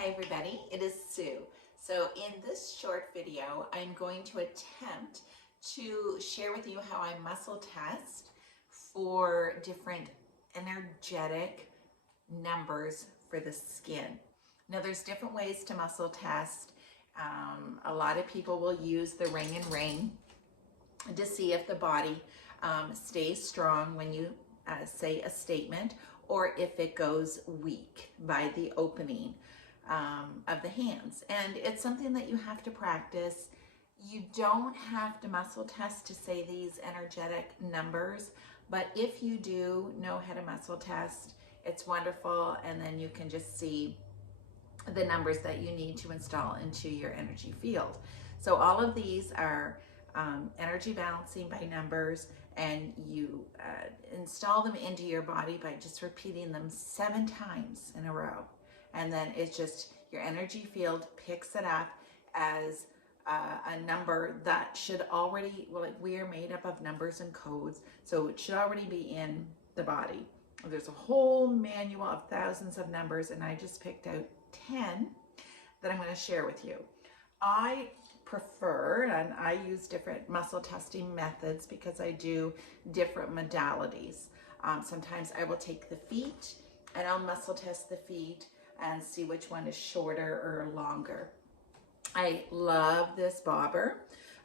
Hi everybody, it is Sue. So in this short video, I'm going to attempt to share with you how I muscle test for different energetic numbers for the skin. Now there's different ways to muscle test. A lot of people will use the ring and ring to see if the body stays strong when you say a statement, or if it goes weak by the opening of the hands. And it's something that you have to practice. You don't have to muscle test to say these energetic numbers, but if you do know how to muscle test, it's wonderful, and then you can just see the numbers that you need to install into your energy field. So all of these are energy balancing by numbers, and you install them into your body by just repeating them 7 times in a row. And then it's just your energy field picks it up as a number that should already, well, like, we are made up of numbers and codes, so it should already be in the body. There's a whole manual of thousands of numbers, and I just picked out 10 that I'm going to share with you. I prefer, and I use different muscle testing methods because I do different modalities. Sometimes I will take the feet and I'll muscle test the feet and see which one is shorter or longer. I love this bobber.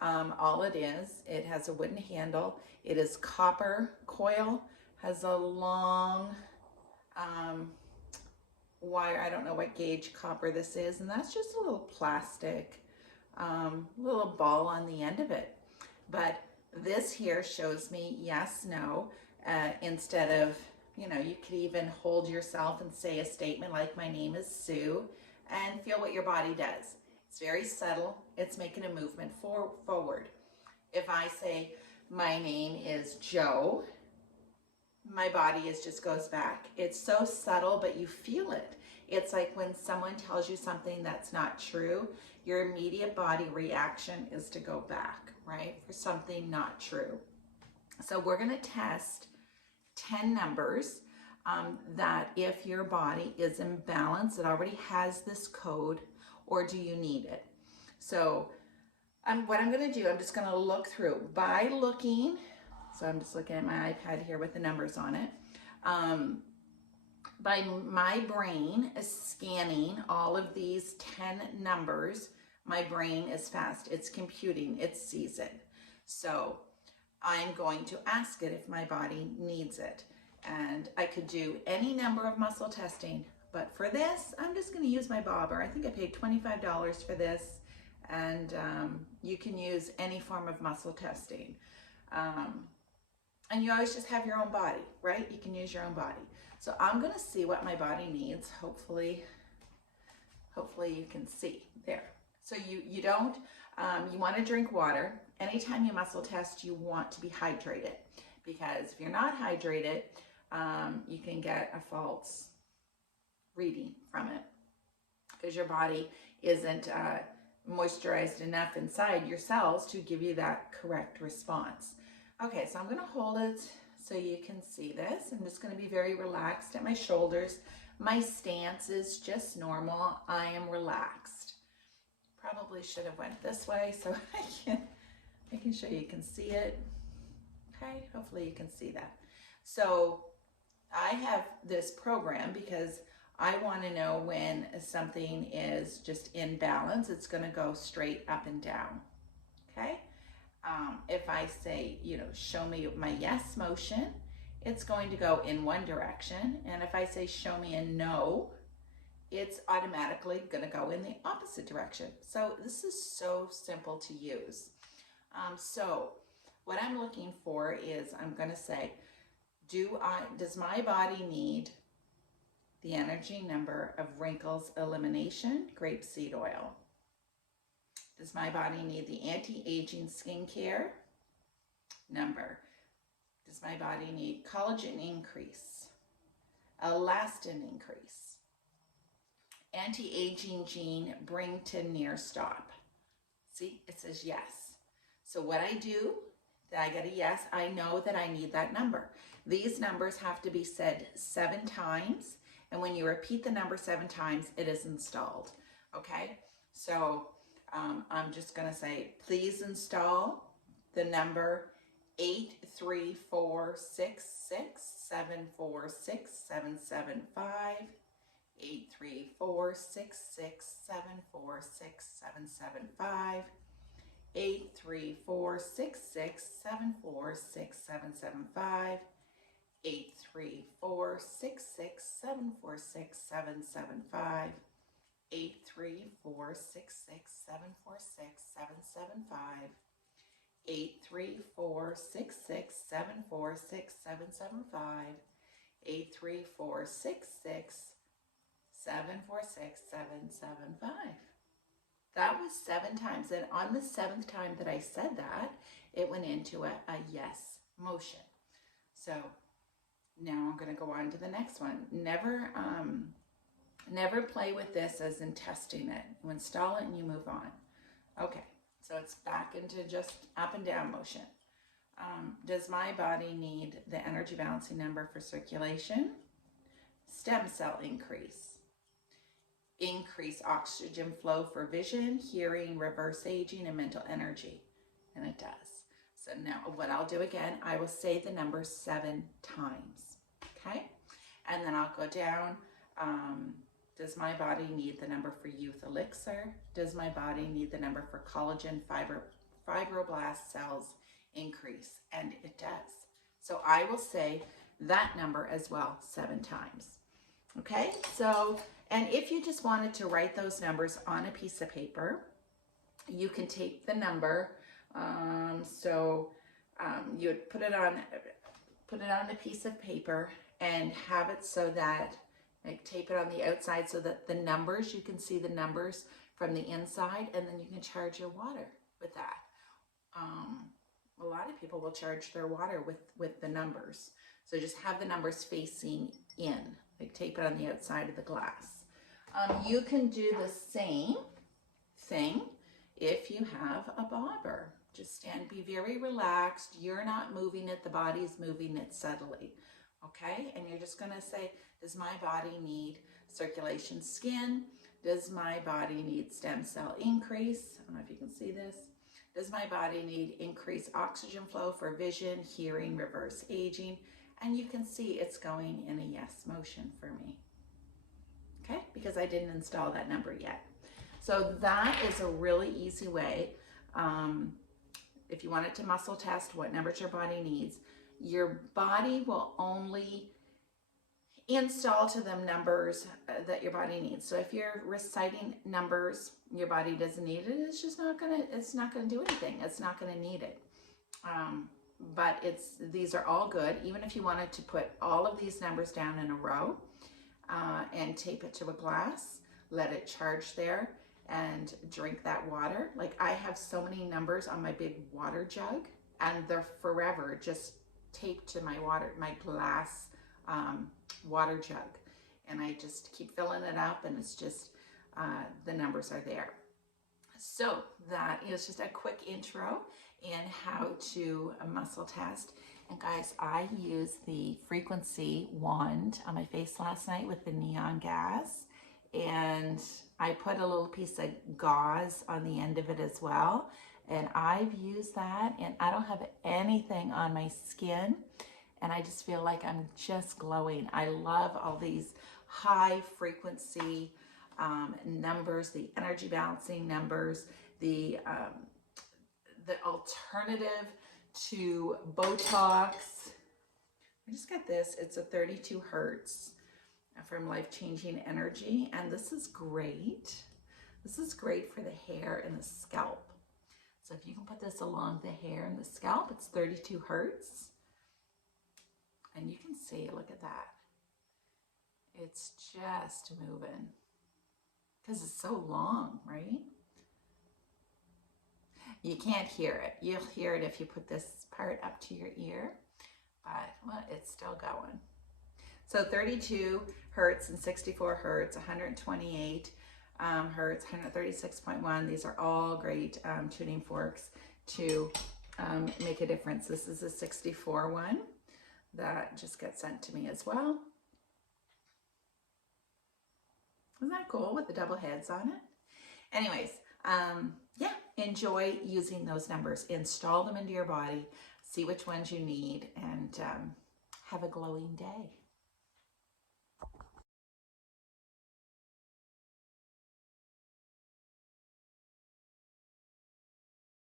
All it is, it has a wooden handle. It is copper coil, has a long wire. I don't know what gauge copper this is, and that's just a little plastic little ball on the end of it. But this here shows me yes, no, instead of, you know, you could even hold yourself and say a statement like, my name is Sue, and feel what your body does. It's very subtle. It's making a movement forward. If I say, my name is Joe, my body just goes back. It's so subtle, but you feel it. It's like when someone tells you something that's not true, your immediate body reaction is to go back, right? For something not true. So we're going to test 10 numbers that if your body is in balance, it already has this code, or do you need it? So what I'm going to do, I'm just going to look through by looking. So I'm just looking at my iPad here with the numbers on it. By my brain is scanning all of these 10 numbers, my brain is fast. It's computing. It sees it. So I'm going to ask it if my body needs it. And I could do any number of muscle testing, but for this, I'm just going to use my bobber. I think I paid $25 for this, and you can use any form of muscle testing. And you always just have your own body, right? You can use your own body. So I'm going to see what my body needs. Hopefully you can see there. So you don't, you want to drink water. Anytime you muscle test, you want to be hydrated, because if you're not hydrated, you can get a false reading from it, because your body isn't moisturized enough inside your cells to give you that correct response. Okay, so I'm going to hold it so you can see this. I'm just going to be very relaxed at my shoulders. My stance is just normal. I am relaxed. Probably should have went this way so I can show you can see it. Okay, hopefully you can see that. So I have this program because I want to know when something is just in balance. It's going to go straight up and down. Okay. If I say, you know, show me my yes motion, it's going to go in one direction. And if I say show me a no, it's automatically going to go in the opposite direction. So this is so simple to use. So what I'm looking for is, I'm going to say, does my body need the energy number of wrinkles elimination, grapeseed oil? Does my body need the anti-aging skincare number? Does my body need collagen increase, elastin increase, anti-aging gene bring to near stop? See, it says yes. So what I do, that I get a yes, I know that I need that number. These numbers have to be said 7 times, And when you repeat the number 7 times, it is installed. Okay, so I'm just going to say, please install the number 83466746775. 83466746775. 83466746775. 83466746775. 83466746775. 83466746775. 83466746775. That was 7 times, and on the 7th time that I said that, it went into a yes motion. So now I'm going to go on to the next one. Never play with this as in testing it. You install it and you move on. Okay, so it's back into just up and down motion. Does my body need the energy balancing number for circulation? Stem cell increase. Increase oxygen flow for vision, hearing, reverse aging, and mental energy. And it does. So now what I'll do again, I will say the number 7 times. Okay? And then I'll go down. Does my body need the number for youth elixir? Does my body need the number for collagen fibroblast cells increase? And it does. So I will say that number as well 7 times. Okay, so, and if you just wanted to write those numbers on a piece of paper, you can tape the number. You would put it on a piece of paper and have it so that, like, tape it on the outside so that the numbers, you can see the numbers from the inside, and then you can charge your water with that. A lot of people will charge their water with the numbers. So just have the numbers facing in, like tape it on the outside of the glass. You can do the same thing if you have a bobber. Just stand, be very relaxed. You're not moving it, the body's moving it subtly. Okay, and you're just gonna say, does my body need circulation skin? Does my body need stem cell increase? I don't know if you can see this. Does my body need increased oxygen flow for vision, hearing, reverse aging? And you can see it's going in a yes motion for me. Okay, because I didn't install that number yet. So that is a really easy way. If you wanted to muscle test what numbers your body needs, your body will only install to them numbers that your body needs. So if you're reciting numbers your body doesn't need it, it's just not gonna, it's not gonna do anything. It's not gonna need it. But these are all good. Even if you wanted to put all of these numbers down in a row and tape it to a glass, let it charge there and drink that water. Like, I have so many numbers on my big water jug, and they're forever just taped to my glass water jug, and I just keep filling it up, and it's just the numbers are there. So that is just a quick intro in how to muscle test. And guys, I used the frequency wand on my face last night with the neon gas, and I put a little piece of gauze on the end of it as well, and I've used that, and I don't have anything on my skin, and I just feel like I'm just glowing. I love all these high frequency numbers, the energy balancing numbers, the alternative to Botox. I just got this. It's a 32 hertz from Life Changing Energy, and this is great. This is great for the hair and the scalp. So if you can put this along the hair and the scalp, it's 32 hertz. And you can see, look at that. It's just moving because it's so long, right? You can't hear it. You'll hear it if you put this part up to your ear, but well, it's still going. So 32 hertz and 64 hertz, 128 hertz, 136.1. These are all great tuning forks to make a difference. This is a 64 one that just got sent to me as well. Isn't that cool with the double heads on it? Anyways, yeah, enjoy using those numbers. Install them into your body, see which ones you need, and have a glowing day.